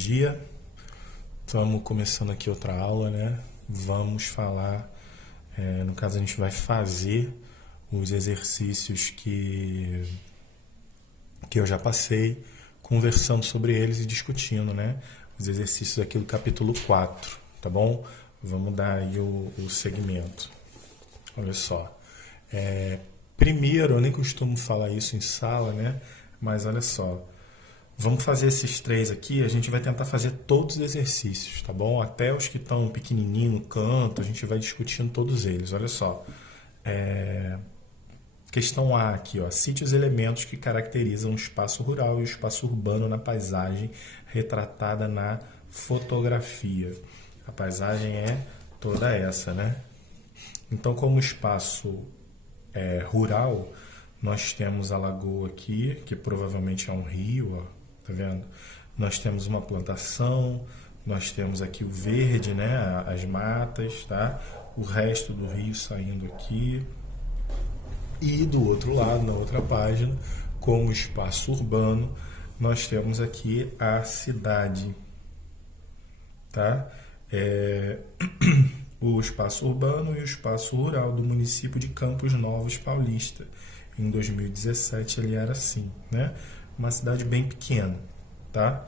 dia. Estamos começando aqui outra aula, né? Vamos falar, no caso a gente vai fazer os exercícios que eu já passei, conversando sobre eles e discutindo, né? Os exercícios aqui do capítulo 4, tá bom? Vamos dar aí o segmento. Olha só. Primeiro, eu nem costumo falar isso em sala, né? Mas olha só. Vamos fazer esses três aqui, a gente vai tentar fazer todos os exercícios, tá bom? Até os que estão pequenininho no canto, a gente vai discutindo todos eles. Olha só. Questão A aqui, ó. Cite os elementos que caracterizam o espaço rural e o espaço urbano na paisagem retratada na fotografia. A paisagem é toda essa, né? Então, como espaço rural, nós temos a lagoa aqui, que provavelmente é um rio, ó, tá vendo? Nós temos uma plantação, nós temos aqui o verde, né? As matas, tá? O resto do rio saindo aqui. E do outro lado, na outra página, como espaço urbano, nós temos aqui a cidade, tá? O espaço urbano e o espaço rural do município de Campos Novos Paulista. Em 2017 ele era assim, né? Uma cidade bem pequena, tá?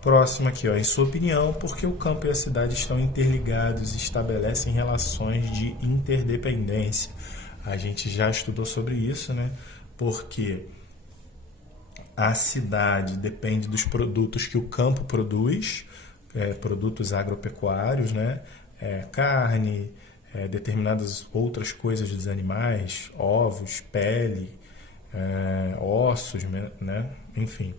Próximo aqui, ó, em sua opinião, por que o campo e a cidade estão interligados e estabelecem relações de interdependência? A gente já estudou sobre isso, né? Porque a cidade depende dos produtos que o campo produz, produtos agropecuários, né? Carne, determinadas outras coisas dos animais, ovos, pele, ossos, né? Enfim,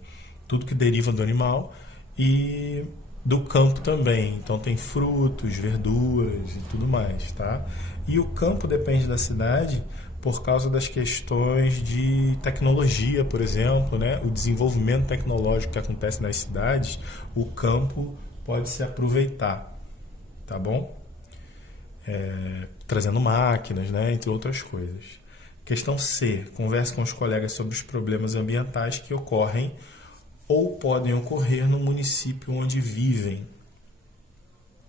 tudo que deriva do animal e do campo também. Então tem frutos, verduras e tudo mais, tá? E o campo depende da cidade por causa das questões de tecnologia, por exemplo, né? O desenvolvimento tecnológico que acontece nas cidades, o campo pode se aproveitar, tá bom? Trazendo máquinas, né? Entre outras coisas. Questão C. Converse com os colegas sobre os problemas ambientais que ocorrem ou podem ocorrer no município onde vivem.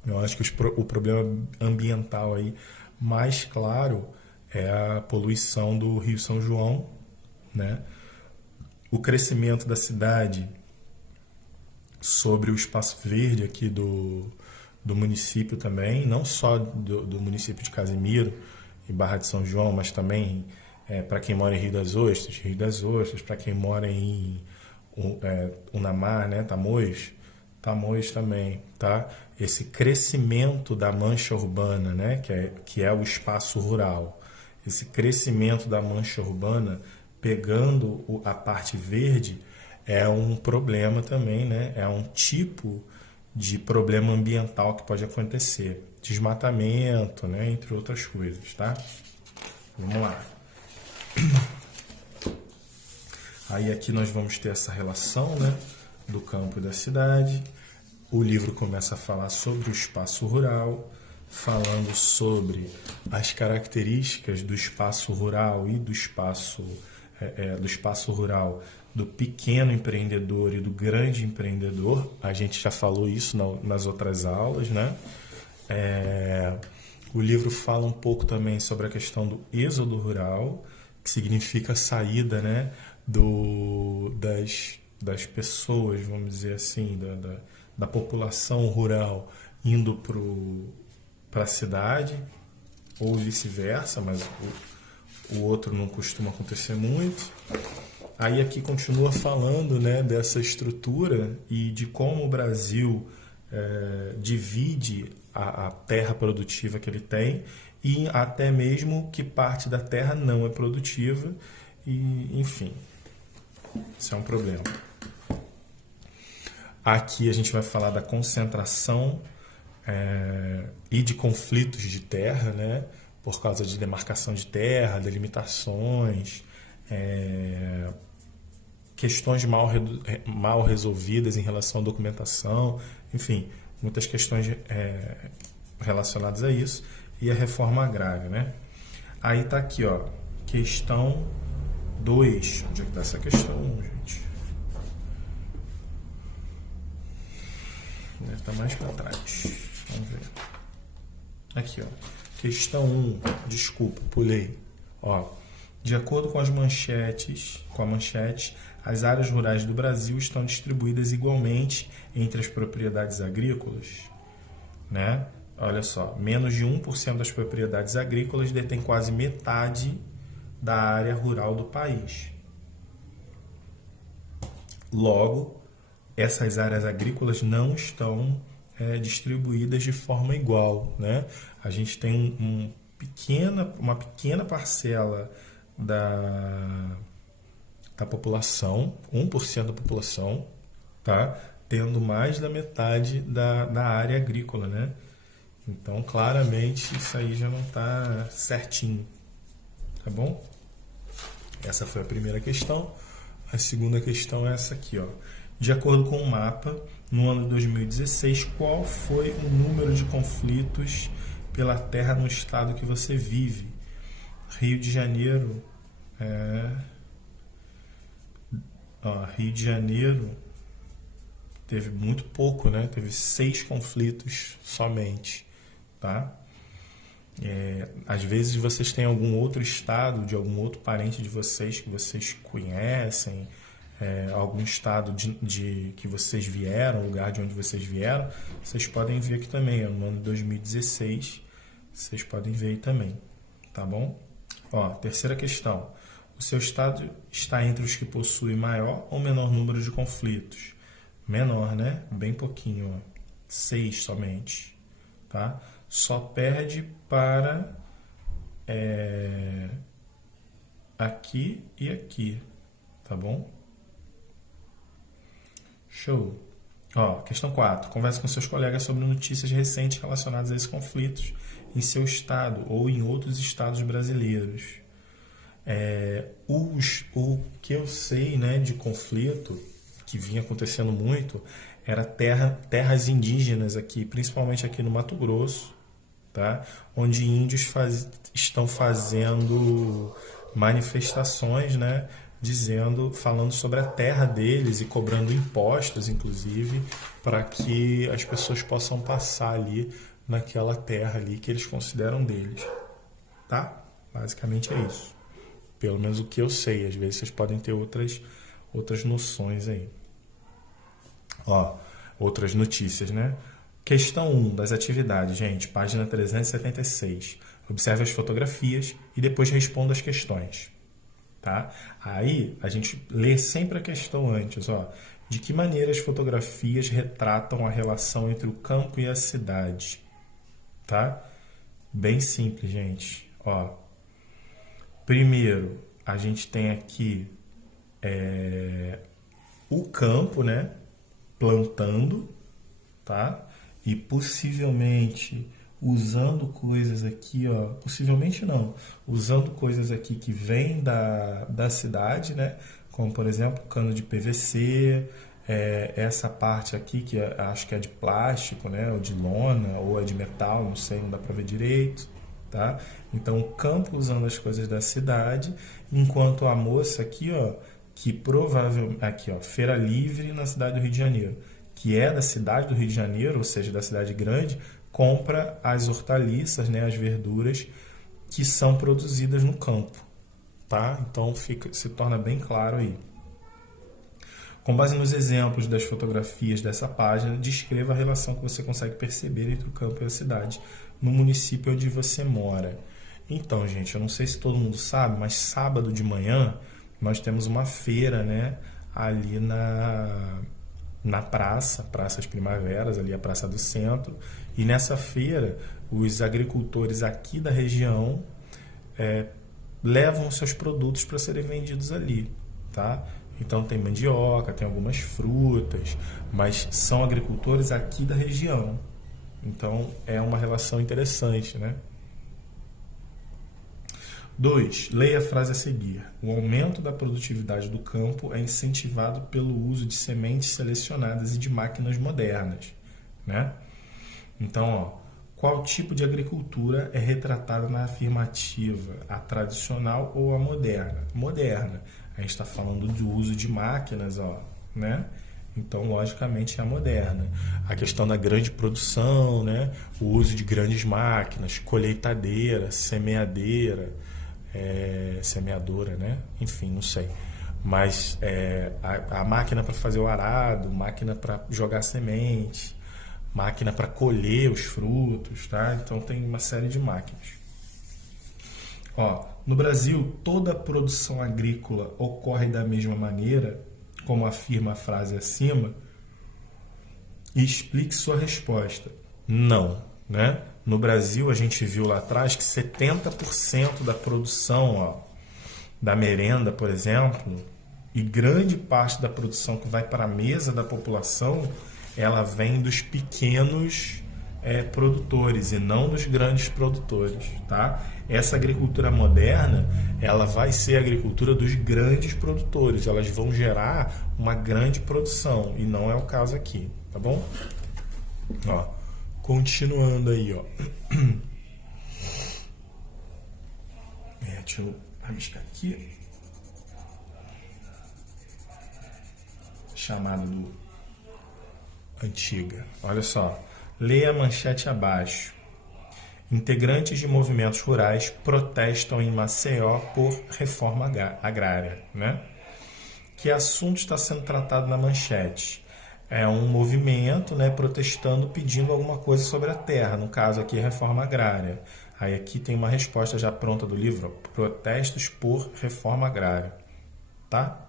Eu acho que o problema ambiental aí mais claro é a poluição do Rio São João, né? O crescimento da cidade sobre o espaço verde aqui do município também, não só do município de Casimiro e Barra de São João, mas também para quem mora em Rio das Ostras, para quem mora em Unamar, né? Tamoios também, tá? Esse crescimento da mancha urbana, né? Que é o espaço rural. Esse crescimento da mancha urbana, pegando a parte verde, é um problema também, né? É um tipo de problema ambiental que pode acontecer. Desmatamento, né? Entre outras coisas, tá? Vamos lá. Aí aqui nós vamos ter essa relação, né, do campo e da cidade. O livro começa a falar sobre o espaço rural, falando sobre as características do espaço rural e do espaço rural do pequeno empreendedor e do grande empreendedor. A gente já falou isso nas outras aulas, né? O livro fala um pouco também sobre a questão do êxodo rural, que significa a saída, né, das pessoas, vamos dizer assim, da população rural indo para a cidade, ou vice-versa, mas o outro não costuma acontecer muito. Aí aqui continua falando, né, dessa estrutura e de como o Brasil divide a terra produtiva que ele tem e até mesmo que parte da terra não é produtiva e, enfim, isso é um problema. Aqui a gente vai falar da concentração e de conflitos de terra, né, por causa de demarcação de terra, delimitações, questões mal resolvidas em relação à documentação, enfim, muitas questões relacionadas a isso, e a reforma agrária, né? Aí está aqui, ó, questão 2. Onde é que está essa questão, gente? Deve estar mais para trás. Vamos ver. Aqui, ó. Questão 1. Desculpa, pulei. Ó, de acordo com a manchete, as áreas rurais do Brasil estão distribuídas igualmente entre as propriedades agrícolas, né? Olha só, menos de 1% das propriedades agrícolas detém quase metade da área rural do país. Logo, essas áreas agrícolas não estão distribuídas de forma igual, né? A gente tem uma pequena parcela da população, 1% da população, tá? Tendo mais da metade da área agrícola, né? Então, claramente, isso aí já não está certinho, tá bom? Essa foi a primeira questão. A segunda questão é essa aqui, ó. De acordo com o mapa, no ano de 2016, qual foi o número de conflitos pela terra no estado que você vive? Rio de Janeiro, Rio de Janeiro teve muito pouco, né? Teve 6 conflitos somente, tá? Às vezes vocês têm algum outro estado, de algum outro parente de vocês que vocês conhecem, algum estado que vocês vieram, lugar de onde vocês vieram, vocês podem ver aqui também, no ano de 2016, vocês podem ver aí também, tá bom? Ó, terceira questão. O seu estado está entre os que possuem maior ou menor número de conflitos? Menor, né? Bem pouquinho, ó. 6 somente, tá? Só perde para aqui e aqui, tá bom? Show! Ó, questão 4. Converse com seus colegas sobre notícias recentes relacionadas a esses conflitos em seu estado ou em outros estados brasileiros. O que eu sei, né, de conflito que vinha acontecendo muito era terras indígenas aqui, principalmente aqui no Mato Grosso, tá? Onde índios estão fazendo manifestações, né, falando sobre a terra deles e cobrando impostos, inclusive, para que as pessoas possam passar ali naquela terra ali que eles consideram deles, tá? Basicamente é isso. Pelo menos o que eu sei. Às vezes vocês podem ter outras noções aí. Ó, outras notícias, né? Questão 1 das atividades, gente, página 376. Observe as fotografias e depois responda as questões, tá? Aí a gente lê sempre a questão antes, ó. De que maneira as fotografias retratam a relação entre o campo e a cidade, tá? Bem simples, gente. Ó, primeiro, a gente tem aqui o campo, né? Plantando, tá? E possivelmente usando coisas aqui, ó, possivelmente não, usando coisas aqui que vêm da cidade, né? Como, por exemplo, cano de PVC, essa parte aqui que acho que é de plástico, né? Ou de lona, ou é de metal, não sei, não dá para ver direito, tá? Então, o campo usando as coisas da cidade, enquanto a moça aqui, ó, que provavelmente, aqui, ó, Feira Livre na cidade do Rio de Janeiro, que é da cidade do Rio de Janeiro, ou seja, da cidade grande, compra as hortaliças, né, as verduras que são produzidas no campo, tá? Então se torna bem claro aí. Com base nos exemplos das fotografias dessa página, descreva a relação que você consegue perceber entre o campo e a cidade no município onde você mora. Então, gente, eu não sei se todo mundo sabe, mas sábado de manhã nós temos uma feira, né, ali na Praça das Primaveras, ali a Praça do Centro. E nessa feira, os agricultores aqui da região levam seus produtos para serem vendidos ali, tá? Então tem mandioca, tem algumas frutas, mas são agricultores aqui da região. Então é uma relação interessante, né? 2. Leia a frase a seguir. O aumento da produtividade do campo é incentivado pelo uso de sementes selecionadas e de máquinas modernas, né? Então, ó, qual tipo de agricultura é retratada na afirmativa? A tradicional ou a moderna? Moderna. A gente está falando do uso de máquinas, ó, né? Então, logicamente, é a moderna. A questão da grande produção, né? O uso de grandes máquinas, colheitadeira, semeadeira, semeadora, né? Enfim, não sei. Mas a máquina para fazer o arado, máquina para jogar semente, máquina para colher os frutos, tá? Então tem uma série de máquinas. Ó, no Brasil, toda a produção agrícola ocorre da mesma maneira, como afirma a frase acima, e explique sua resposta. Não, né? No Brasil, a gente viu lá atrás que 70% da produção, ó, da merenda, por exemplo, e grande parte da produção que vai para a mesa da população, ela vem dos pequenos produtores e não dos grandes produtores, tá? Essa agricultura moderna, ela vai ser a agricultura dos grandes produtores, elas vão gerar uma grande produção, e não é o caso aqui, tá bom? Ó, continuando aí, ó. Deixa eu rabiscar aqui. Chamada do antiga. Olha só. Leia a manchete abaixo. Integrantes de movimentos rurais protestam em Maceió por reforma agrária, né? Que assunto está sendo tratado na manchete? É um movimento, né, protestando, pedindo alguma coisa sobre a terra, no caso aqui reforma agrária. Aí aqui tem uma resposta já pronta do livro, protestos por reforma agrária, tá?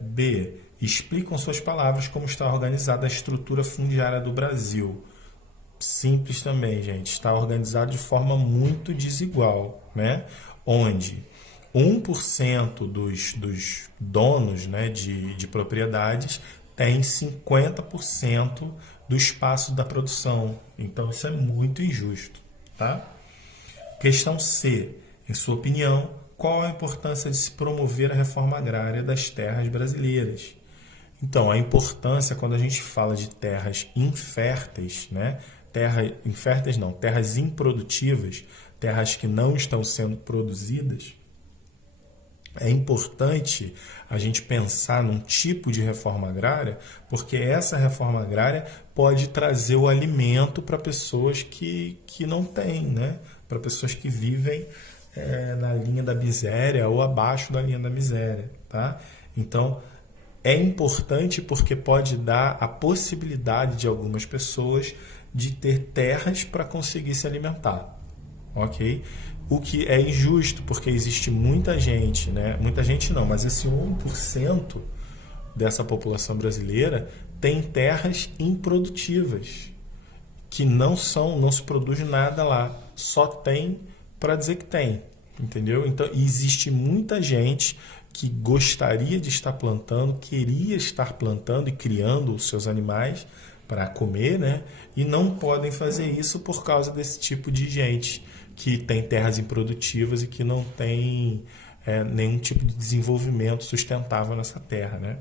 B. Explique com suas palavras como está organizada a estrutura fundiária do Brasil. Simples também, gente. Está organizado de forma muito desigual, né? Onde 1% dos donos, né, de propriedades tem 50% do espaço da produção. Então, isso é muito injusto, tá? Questão C. Em sua opinião, qual a importância de se promover a reforma agrária das terras brasileiras? Então, a importância, quando a gente fala de terras inférteis, né? Terras improdutivas, terras que não estão sendo produzidas, é importante a gente pensar num tipo de reforma agrária, porque essa reforma agrária pode trazer o alimento para pessoas que não têm, né? Para pessoas que vivem na linha da miséria ou abaixo da linha da miséria, tá? Então, é importante porque pode dar a possibilidade de algumas pessoas de ter terras para conseguir se alimentar, ok? O que é injusto, porque existe muita gente, né? Muita gente não, mas esse 1% dessa população brasileira tem terras improdutivas, que não se produz nada lá, só tem para dizer que tem, entendeu? Então, existe muita gente que gostaria de estar plantando, queria estar plantando e criando os seus animais para comer, né? E não podem fazer isso por causa desse tipo de gente que tem terras improdutivas e que não tem nenhum tipo de desenvolvimento sustentável nessa terra, né?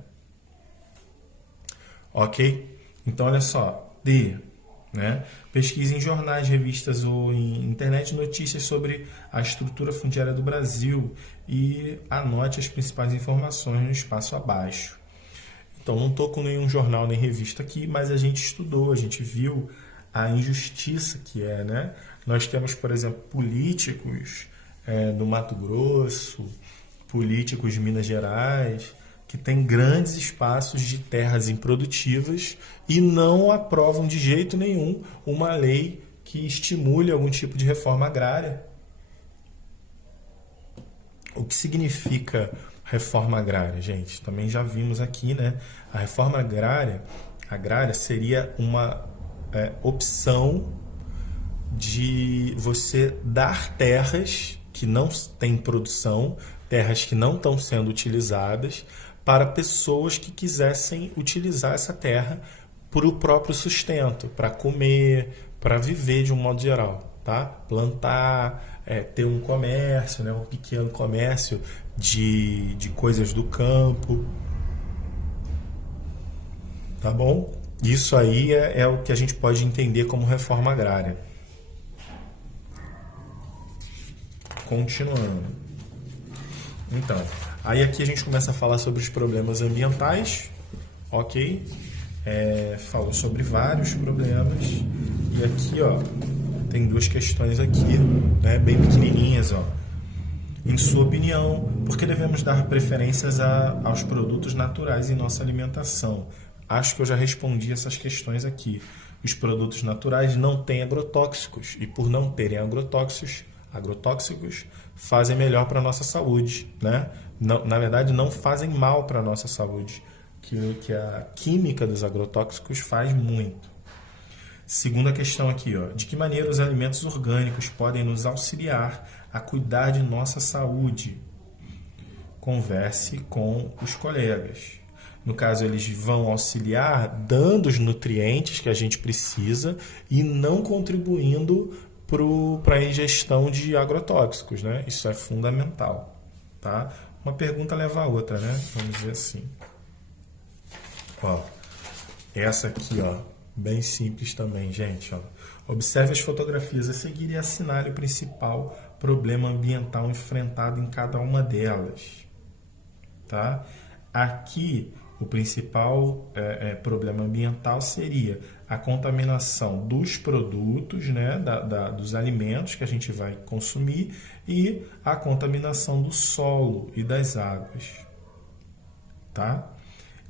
Ok? Então, olha só. D. Né? Pesquise em jornais, revistas ou em internet notícias sobre a estrutura fundiária do Brasil e anote as principais informações no espaço abaixo. Então, não estou com nenhum jornal nem revista aqui, mas a gente estudou, a gente viu a injustiça que é, né? Nós temos, por exemplo, políticos do Mato Grosso, políticos de Minas Gerais, que têm grandes espaços de terras improdutivas e não aprovam de jeito nenhum uma lei que estimule algum tipo de reforma agrária. O que significa reforma agrária, gente? Também já vimos aqui, né? A reforma agrária seria uma opção de você dar terras que não têm produção, terras que não estão sendo utilizadas, para pessoas que quisessem utilizar essa terra para o próprio sustento, para comer, para viver de um modo geral, tá? Plantar, ter um comércio, né? Um pequeno comércio de coisas do campo, tá bom? Isso aí é o que a gente pode entender como reforma agrária. Continuando. Então, aí aqui a gente começa a falar sobre os problemas ambientais, ok? Falou sobre vários problemas e aqui, ó, tem duas questões aqui, né, bem pequenininhas, ó. Em sua opinião, por que devemos dar preferências aos produtos naturais em nossa alimentação? Acho que eu já respondi essas questões aqui. Os produtos naturais não têm agrotóxicos e por não terem agrotóxicos fazem melhor para a nossa saúde, né? Não, na verdade, não fazem mal para a nossa saúde, que a química dos agrotóxicos faz muito. Segunda questão aqui, ó, de que maneira os alimentos orgânicos podem nos auxiliar a cuidar de nossa saúde? Converse com os colegas. No caso, eles vão auxiliar dando os nutrientes que a gente precisa e não contribuindo para a ingestão de agrotóxicos, né? Isso é fundamental, tá? Uma pergunta leva a outra, né? Vamos dizer assim. Ó, essa aqui, ó, bem simples também, gente, ó. Observe as fotografias a seguir e assinale o principal problema ambiental enfrentado em cada uma delas, tá? Aqui, o principal problema ambiental seria a contaminação dos produtos, né, dos alimentos que a gente vai consumir e a contaminação do solo e das águas, tá?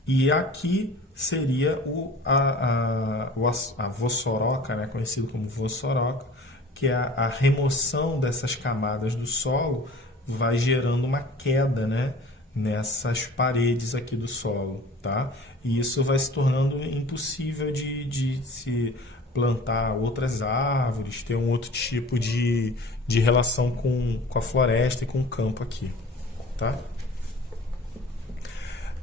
E aqui seria a vossoroca, né, conhecido como vossoroca, que é a remoção dessas camadas do solo vai gerando uma queda, né, nessas paredes aqui do solo, tá? E isso vai se tornando impossível de se plantar outras árvores, ter um outro tipo de relação com a floresta e com o campo aqui, tá?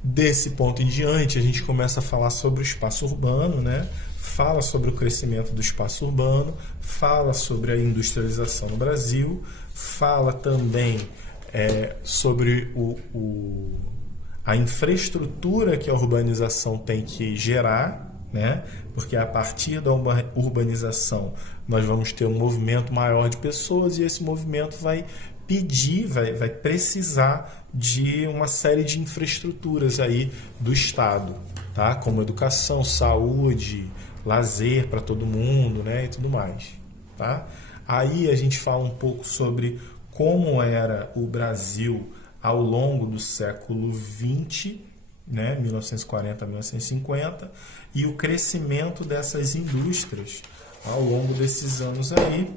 Desse ponto em diante, a gente começa a falar sobre o espaço urbano, né? Fala sobre o crescimento do espaço urbano, fala sobre a industrialização no Brasil, fala também sobre a infraestrutura que a urbanização tem que gerar, né? Porque a partir da urbanização nós vamos ter um movimento maior de pessoas e esse movimento vai precisar de uma série de infraestruturas aí do Estado, tá? Como educação, saúde, lazer para todo mundo, né? E tudo mais, tá? Aí a gente fala um pouco sobre como era o Brasil ao longo do século XX, né? 1940 a 1950, e o crescimento dessas indústrias ao longo desses anos aí.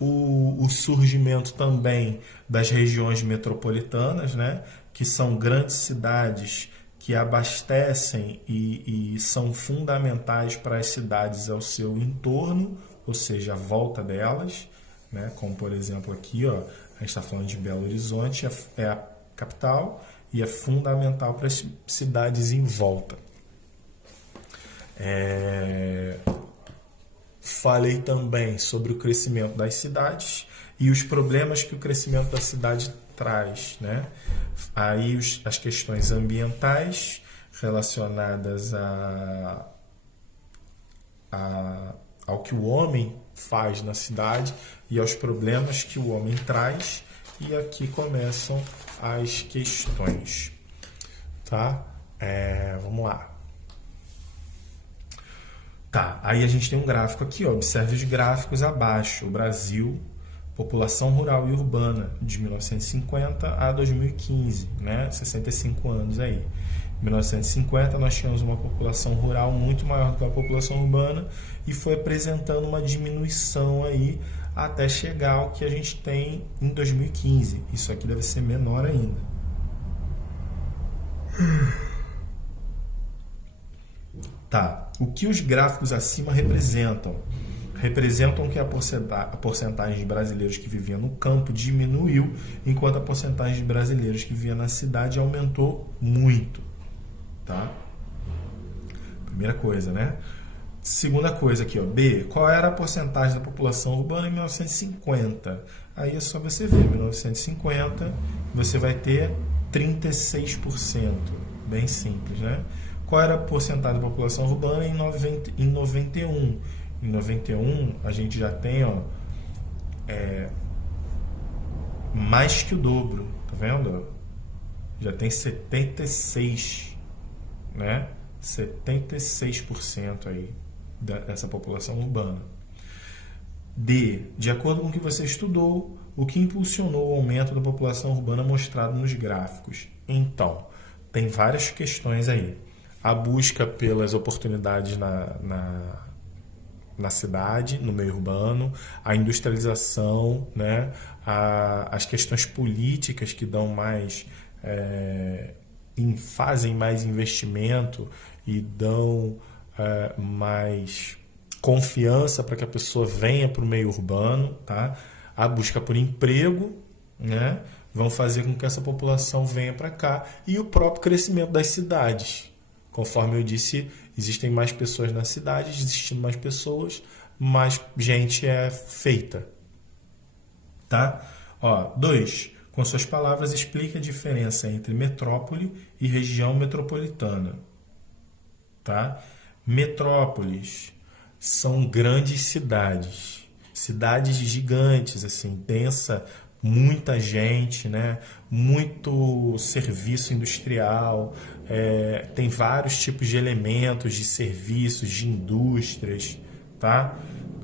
O surgimento também das regiões metropolitanas, né, que são grandes cidades que abastecem e são fundamentais para as cidades ao seu entorno, ou seja, à volta delas, né, como por exemplo aqui, ó, a gente está falando de Belo Horizonte, é a capital e é fundamental para as cidades em volta. Falei também sobre o crescimento das cidades e os problemas que o crescimento da cidade traz, né? Aí as questões ambientais relacionadas ao que o homem faz na cidade e aos problemas que o homem traz. E aqui começam as questões, tá? Vamos lá. Tá, aí a gente tem um gráfico aqui, ó, observe os gráficos abaixo. O Brasil, população rural e urbana, de 1950 a 2015, né? 65 anos aí. Em 1950 nós tínhamos uma população rural muito maior do que a população urbana e foi apresentando uma diminuição aí até chegar ao que a gente tem em 2015. Isso aqui deve ser menor ainda. Tá, o que os gráficos acima representam? Representam que a porcentagem de brasileiros que viviam no campo diminuiu, enquanto a porcentagem de brasileiros que viviam na cidade aumentou muito. Tá? Primeira coisa, né? Segunda coisa aqui, ó, B. Qual era a porcentagem da população urbana em 1950? Aí é só você ver, em 1950 você vai ter 36%. Bem simples, né? Qual era a porcentagem da população urbana em 91? Em 91 a gente já tem, ó, mais que o dobro, tá vendo? Já tem 76, né? 76% aí dessa população urbana. D. De acordo com o que você estudou, o que impulsionou o aumento da população urbana mostrado nos gráficos? Então, tem várias questões aí. A busca pelas oportunidades na cidade, no meio urbano, a industrialização, né? As questões políticas que dão mais, fazem mais investimento e dão mais confiança para que a pessoa venha para o meio urbano, tá? A busca por emprego, né? Vão fazer com que essa população venha para cá, e o próprio crescimento das cidades. Conforme eu disse, existem mais pessoas na cidade, existindo mais pessoas, mais gente é feita. Tá? 2. Com suas palavras, explique a diferença entre metrópole e região metropolitana. Tá? Metrópoles são grandes cidades. Cidades gigantes, assim, densa, muita gente, né? Muito serviço industrial, tem vários tipos de elementos, de serviços, de indústrias, tá?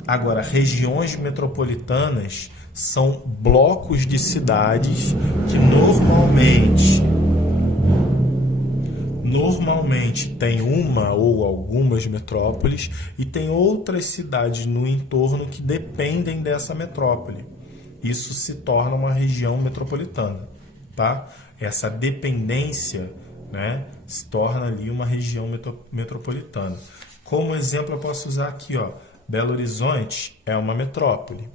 Agora, regiões metropolitanas são blocos de cidades que normalmente tem uma ou algumas metrópoles, e tem outras cidades no entorno que dependem dessa metrópole. Isso se torna uma região metropolitana, tá? Essa dependência, né, se torna ali uma região metropolitana. Como exemplo, eu posso usar aqui, Belo Horizonte é uma metrópole,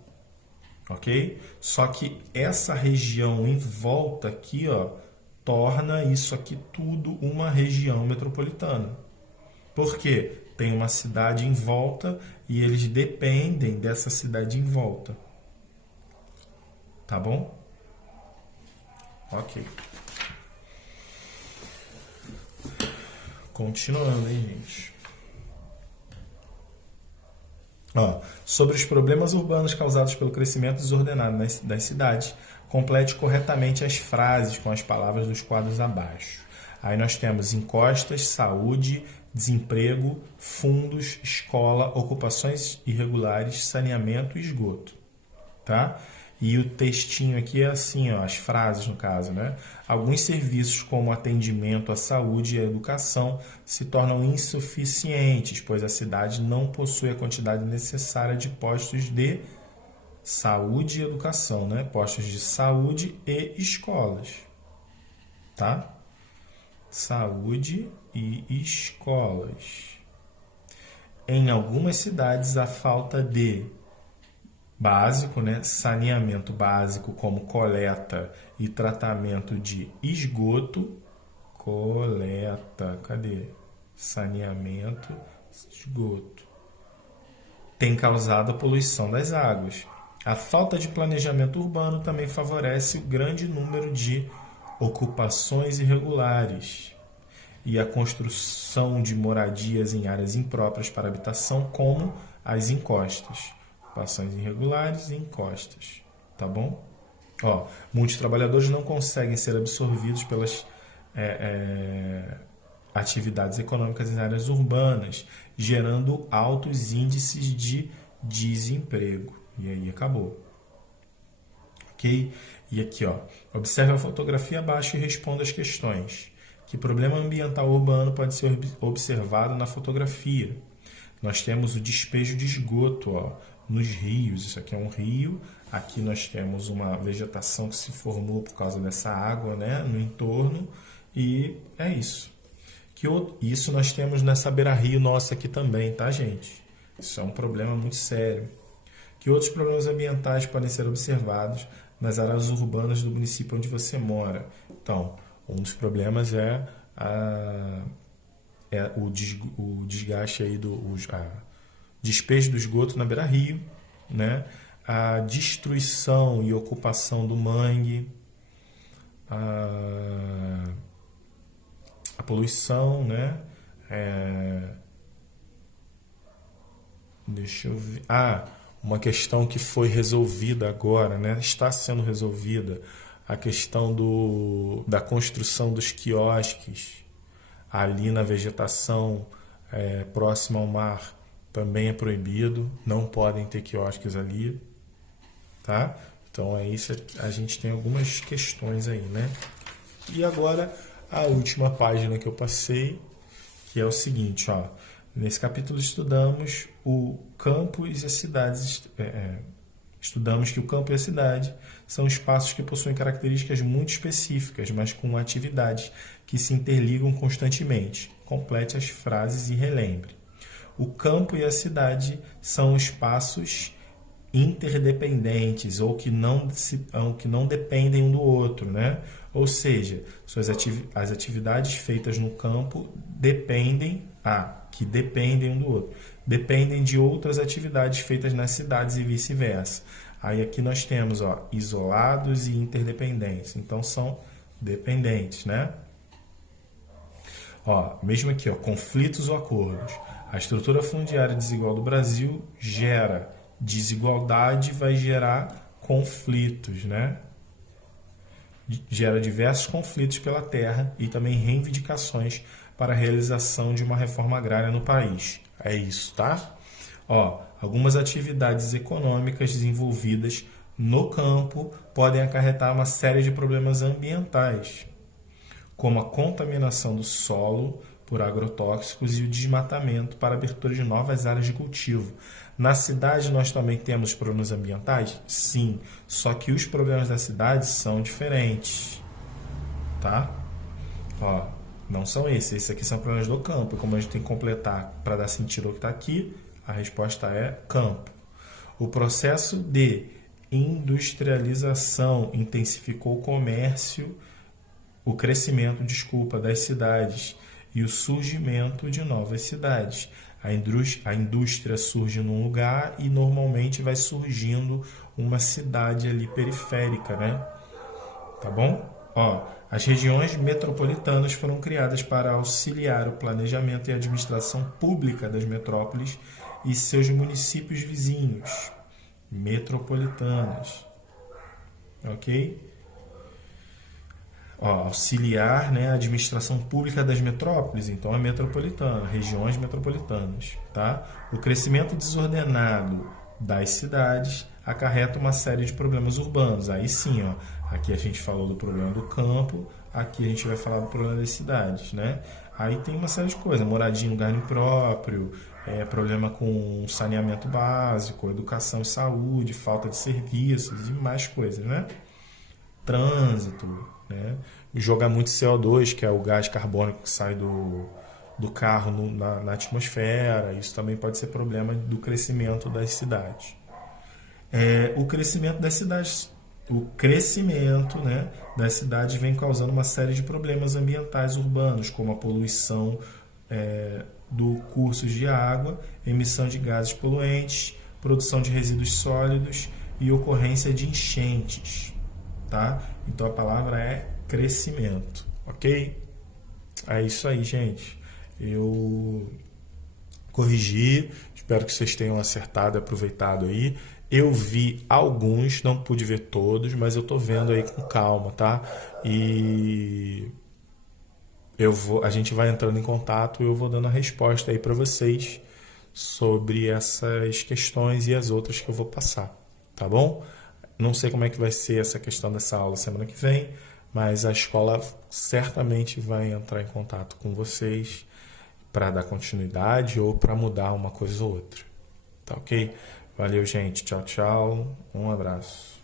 ok? Só que essa região em volta aqui, torna isso aqui tudo uma região metropolitana. Por quê? Tem uma cidade em volta e eles dependem dessa cidade em volta. Tá bom? Ok. Continuando, hein, gente? Sobre os problemas urbanos causados pelo crescimento desordenado das cidades, complete corretamente as frases com as palavras dos quadros abaixo. Aí nós temos encostas, saúde, desemprego, fundos, escola, ocupações irregulares, saneamento e esgoto. Tá? E o textinho aqui é assim, as frases no caso, né? Alguns serviços como atendimento à saúde e à educação se tornam insuficientes, pois a cidade não possui a quantidade necessária de postos de saúde e educação, né? Postos de saúde e escolas, tá? Saúde e escolas. Em algumas cidades, a falta de básico, né? Saneamento básico, como coleta e tratamento de esgoto. Cadê? Saneamento, esgoto. Tem causado a poluição das águas. A falta de planejamento urbano também favorece o grande número de ocupações irregulares e a construção de moradias em áreas impróprias para habitação, como as encostas. Ocupações irregulares e encostas, tá bom? Muitos trabalhadores não conseguem ser absorvidos pelas atividades econômicas em áreas urbanas, gerando altos índices de desemprego. E aí acabou. Ok? E aqui, observe a fotografia abaixo e responda as questões. Que problema ambiental urbano pode ser observado na fotografia? Nós temos o despejo de esgoto, nos rios. Isso aqui é um rio. Aqui nós temos uma vegetação que se formou por causa dessa água, né, no entorno. E é isso. Isso nós temos nessa beira-rio nossa aqui também, tá, gente? Isso é um problema muito sério. Que outros problemas ambientais podem ser observados nas áreas urbanas do município onde você mora? Então, um dos problemas é o desgaste aí despejo do esgoto na beira-rio, né? A destruição e ocupação do mangue, a poluição, né? Deixa eu ver. Uma questão que foi resolvida agora, né? Está sendo resolvida, a questão da construção dos quiosques. ali na vegetação próxima ao mar também é proibido, não podem ter quiosques ali, tá? Então é isso, a gente tem algumas questões aí, né? E agora a última página que eu passei, que é o seguinte, ó. Nesse capítulo estudamos o campo e as cidades. Estudamos que o campo e a cidade são espaços que possuem características muito específicas, mas com atividades que se interligam constantemente. Complete as frases e relembre. O campo e a cidade são espaços interdependentes ou que não dependem um do outro, né? Ou seja, as atividades feitas no campo que dependem um do outro, dependem de outras atividades feitas nas cidades e vice-versa. Aí aqui nós temos, ó, isolados e interdependentes, então são dependentes, né? Ó, mesmo aqui, ó, conflitos ou acordos. A estrutura fundiária desigual do Brasil gera desigualdade, vai gerar conflitos, né? Gera diversos conflitos pela terra e também reivindicações para a realização de uma reforma agrária no país. É isso, tá? Ó, algumas atividades econômicas desenvolvidas no campo podem acarretar uma série de problemas ambientais, como a contaminação do solo por agrotóxicos e o desmatamento para a abertura de novas áreas de cultivo. Na cidade nós também temos problemas ambientais? Sim, só que os problemas da cidade são diferentes, tá? Ó, não são esses aqui são problemas do campo. Como a gente tem que completar para dar sentido ao que está aqui, a resposta é campo. O processo de industrialização intensificou o crescimento das cidades e o surgimento de novas cidades. A indústria surge num lugar e normalmente vai surgindo uma cidade ali periférica, né? Tá bom? Ó, as regiões metropolitanas foram criadas para auxiliar o planejamento e administração pública das metrópoles e seus municípios vizinhos. Metropolitanas. Ok? Ó, auxiliar, né, a administração pública das metrópoles, então é metropolitana, regiões metropolitanas, tá? O crescimento desordenado das cidades acarreta uma série de problemas urbanos. Aí sim, ó, aqui a gente falou do problema do campo, aqui a gente vai falar do problema das cidades, né? Aí tem uma série de coisas, moradia em lugar impróprio, problema com saneamento básico, educação e saúde, falta de serviços e mais coisas, né? Trânsito, né? Jogar muito CO2, que é o gás carbônico que sai do carro na atmosfera, isso também pode ser problema do crescimento das cidades. O crescimento das cidades, né, das cidades vem causando uma série de problemas ambientais urbanos, como a poluição do curso de água, emissão de gases poluentes, produção de resíduos sólidos e ocorrência de enchentes. Tá? Então a palavra é crescimento, ok? É isso aí, gente. Eu corrigi, espero que vocês tenham acertado e aproveitado aí. Eu vi alguns, não pude ver todos, mas eu tô vendo aí com calma, tá? E a gente vai entrando em contato e eu vou dando a resposta aí para vocês sobre essas questões e as outras que eu vou passar, tá bom? Não sei como é que vai ser essa questão dessa aula semana que vem, mas a escola certamente vai entrar em contato com vocês para dar continuidade ou para mudar uma coisa ou outra. Tá ok? Valeu, gente. Tchau, tchau. Um abraço.